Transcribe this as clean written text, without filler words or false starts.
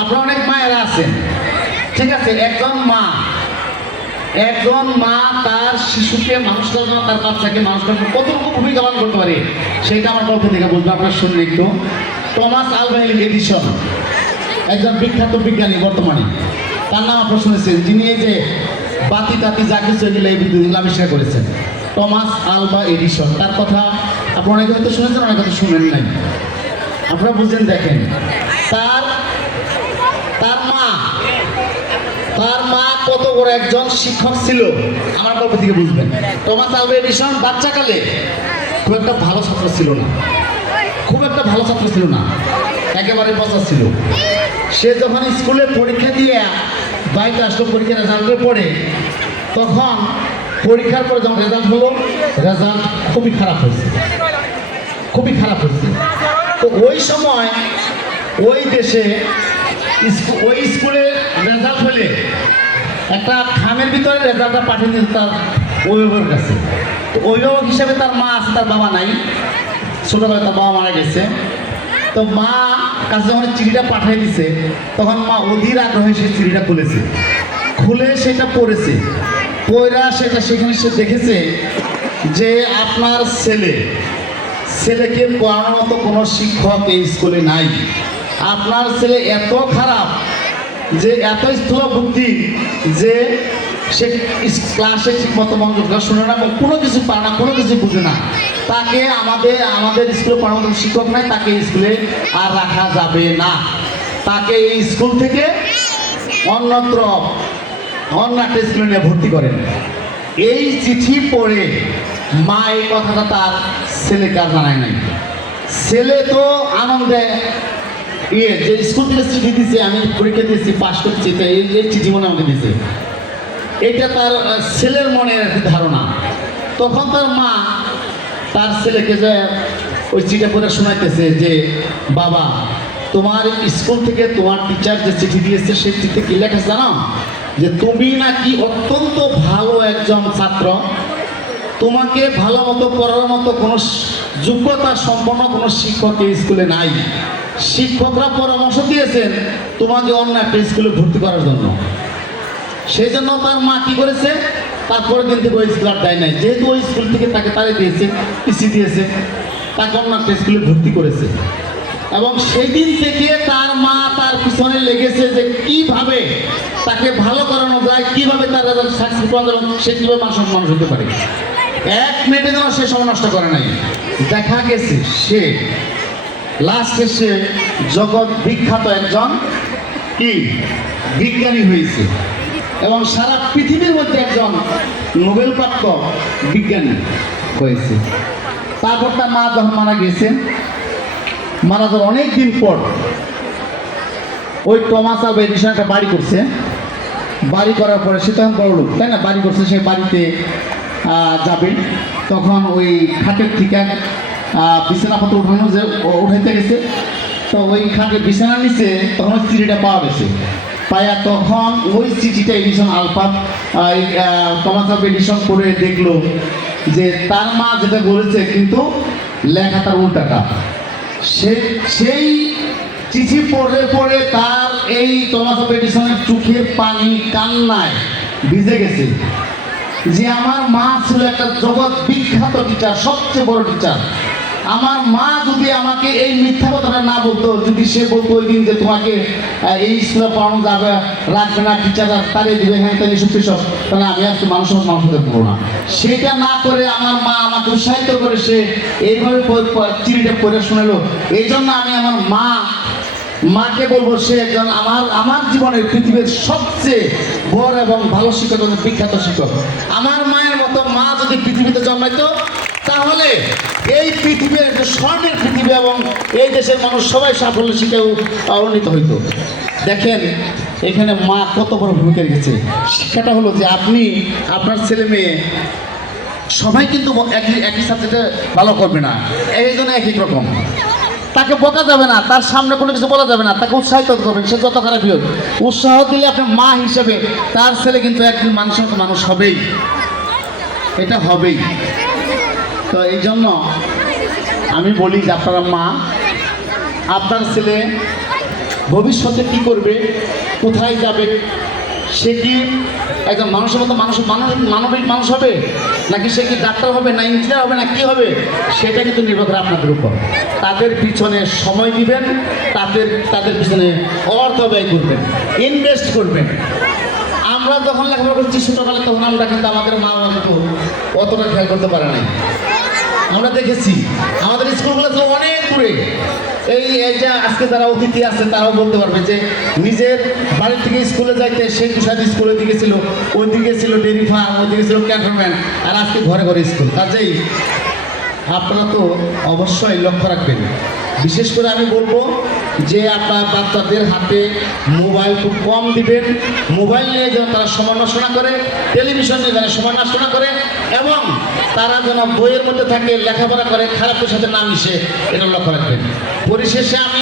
আপনারা অনেক মায়েরা আছেন, ঠিক আছে, একজন মা তার শিশুকে মানুষ করার জন্য, তার বাচ্চাকে মানুষ করার জন্য কতটুকু ভূমিকা পালন করতে পারে সেটা আমার গল্প থেকে বুঝবো। আপনারা শুনুন একটু। টমাস আলভা এডিসন একজন বিখ্যাত বিজ্ঞানী বর্তমানে, তার নাম আপনারা শুনেছেন, যিনি এই যে বাতি টাতি যা কিছু এগুলো এই বিদ্যুৎ আবিষ্কার করেছেন, টমাস আলভা এডিসন। তার কথা আপনারা অনেকে হয়তো শুনেছেন, অনেকে হয়তো শুনেন নাই। আপনারা বুঝছেন, দেখেন তার মা কত বড় একজন শিক্ষক ছিল আমার গল্প থেকে বুঝবেন। টমাস আলভা এডিসন বাচ্চাকালে খুব একটা ভালো ছাত্র ছিল না, একেবারে পচা ছিল। সে যখন স্কুলে পরীক্ষা দিয়ে বাড়িতে আসলো, পরীক্ষার রেজাল্টের পরে, তখন পরীক্ষার পরে যখন রেজাল্ট হলো, রেজাল্ট খুবই খারাপ হয়েছে। তো ওই সময় ওই দেশে ওই স্কুলের রেজাল্ট হলে একটা খামের ভিতরে রেজাল্টটা পাঠিয়ে দিত তার অভিভাবকের কাছে। তো অভিভাবক হিসাবে তার মা আছে, তার বাবা নাই, ছোটবেলায় তার বাবা মারা গেছে। তো মা কাছে যখন চিঠিটা পাঠিয়ে দিছে, তখন মা অধীর আগ্রহে সেই চিঠিটা খুলে সেটা পড়েছে। সেখানে সে দেখেছে যে আপনার ছেলেকে পড়ানোর মতো কোনো শিক্ষক এই স্কুলে নাই। আপনার ছেলে এত খারাপ, যে এত স্থূল বুদ্ধি, যে সে ক্লাসে ঠিক মতো মনোযোগ শুনে না, কোনো কিছু পারে না, কোনো কিছু বুঝে না। তাকে আমাদের স্কুলে পড়ানোর মতো শিক্ষক নাই, তাকে স্কুলে আর রাখা যাবে না। তাকে এই স্কুল থেকে অন্য একটা স্কুলে নিয়ে ভর্তি করেন। এই চিঠি পড়ে মা এই কথাটা তার ছেলেকে আর জানায় নাই। ছেলে তো আনন্দে যে স্কুল থেকে চিঠি দিচ্ছে, আমি পরীক্ষা দিয়েছি, পাশ করছি, এই চিঠি মনে আমাকে দিয়েছে, এটা তার ছেলের মনের একটা ধারণা। তখন তার মা তার ছেলেকে যে ওই চিঠিটা পড়ে শোনাইতেছে যে, বাবা, তোমার স্কুল থেকে তোমার টিচার যে চিঠি দিয়েছে, সেই চিঠিতে কি লেখা জানো? যে তুমি নাকি অত্যন্ত ভালো একজন ছাত্র, তোমাকে ভালো মতো পড়ার মতো কোনো যোগ্যতা সম্পন্ন কোনো শিক্ষক এই স্কুলে নাই। শিক্ষকরা পরামর্শ দিয়েছেন তোমাকে অন্য একটা স্কুলে ভর্তি করার জন্য। সেই জন্য তার মা কি করেছে, তারপরে কিন্তু ওই স্কুল আর দেয় নাই, যেহেতু ওই স্কুল থেকে তাকে তাড়িয়ে দিয়েছে, পিসি দিয়েছে, তাকে অন্য একটা স্কুলে ভর্তি করেছে। এবং সেই দিন থেকে তার মা তার পিছনে লেগেছে যে কিভাবে তাকে ভালো করানো যায়, কিভাবে তার রেজাল্ট সাকসেসফুল করা যায়, সে কিভাবে মানুষ হতে পারে। এক মিনিটে যেন সে সময় নষ্ট করে নাই। দেখা গেছে সে লাস্টে সে জগৎ বিখ্যাত একজন বিজ্ঞানী হয়েছে, এবং সারা পৃথিবীর মধ্যে একজন নোবেল প্রাপ্ত বিজ্ঞানী হয়েছে। তারপর তার মা যখন মারা যাওয়ার অনেক দিন পর ওই টমাস আলভা এডিসন একটা বাড়ি করছে। বাড়ি করার পরে সে তখন বড় লোক, তাই না, বাড়ি করছে, সে বাড়িতে যাবে, তখন ওই খাটের থেকে বিছানাপত্র উঠাইতে গেছে। তো ওই খাটের বিছানার নিচে তখন ওই চিঠিটা পাওয়া গেছে। পাইয়া তখন ওই চিঠিটা টমাস আলভা এডিসন করে দেখলো যে তার মা যেটা বলেছে, কিন্তু লেখা তার উল্টাটা। সেই চিঠি পড়ে তার এই টমাস আলভা এডিসনের চোখের পানি কান্নায় ভিজে গেছে, যে আমার মা ছিল একটা জগৎ বিখ্যাত টিচার, সবচেয়ে বড় টিচার। আমার মা যদি আমাকে এই মিথ্যা কথাটা না বলতো, যদি সে বলতো ওই দিন যে তোমাকে এই স্কুলে পড়ানো যাবে, রাখবে না, টিচাররা তাড়িয়ে দিবে, হ্যাঁ তাহলে সব, তাহলে আমি আর মানুষ হতে পারবো না। সেটা না করে আমার মা আমাকে উৎসাহিত করে সে এইভাবে চিঠিটা পড়ে শোনালো। এই জন্য আমি আমার মাকে বলবো, সে একজন আমার জীবনের পৃথিবীর সবচেয়ে বড় এবং ভালো শিক্ষক, বিখ্যাত শিক্ষক। আমার মায়ের মতো মা যদি পৃথিবীতে জন্মাইতো, তাহলে এই পৃথিবীর একটা স্বর্ণের পৃথিবী, এবং এই দেশের মানুষ সবাই সাফল্য শিক্ষায় উন্নীত হইতো। দেখেন এখানে মা কত বড় ভূমিকা রেখেছে। শিক্ষাটা হলো যে আপনি আপনার ছেলে মেয়ে সবাই কিন্তু একই সাবজেক্টে ভালো করবে না, একজনে এক রকম। তাকে বকা যাবে না, তার সামনে কোনো কিছু বলা যাবে না, তাকে উৎসাহিত করবেন, সে যত খারাপই হোক। উৎসাহ দিলে আপনার মা হিসেবে তার ছেলে কিন্তু একদিন মানুষের মতো মানুষ হবেই, এটা হবেই। তো এই জন্য আমি বলি যে আপনারা মা, আপনার ছেলে ভবিষ্যতে কি করবে, কোথায় যাবে, সে কি একজন মানুষের মতো মানবিক মানুষ হবে, নাকি সে কি ডাক্তার হবে, না ইঞ্জিনিয়ার হবে, না কি হবে, সেটা কিন্তু নির্ভর করে আপনাদের উপর। তাদের পিছনে সময় দিবেন, তাদের পিছনে অর্থ ব্যয় করবেন, ইনভেস্ট করবেন। আমরা যখন লেখাপড়া করছি ছোটোবেলায়, তখন আমরা কিন্তু আমাদের মা বাবা কিন্তু অতটা খেয়াল করতে পারে নাই। আমরা দেখেছি আমাদের স্কুলগুলো ছিল অনেক দূরে। এই যে আজকে যারা অতিথি আছে তারাও বলতে পারবে যে নিজের বাড়ি থেকে স্কুলে যাইতে সেই তুষার স্কুলের দিকে ছিল, ওইদিকে ছিল ডেরি ফার্ম, ওইদিকে ছিল ক্যান্টনমেন্ট, আর আজকে ঘরে ঘরে স্কুল। কাজেই আপনারা তো অবশ্যই লক্ষ্য রাখবেন। বিশেষ করে আমি বলবো যে আপনার বাচ্চাদের হাতে মোবাইল খুব কম দিবেন। মোবাইল নিয়ে যেন তারা সময় নষ্ট না করে, টেলিভিশন নিয়ে যেন সময় নষ্ট না করে, এবং তারা যেন বইয়ের মধ্যে থাকে, লেখাপড়া করে, খারাপের সাথে না মিশে, এটা লক্ষ্য রাখবেন। পরিশেষে আমি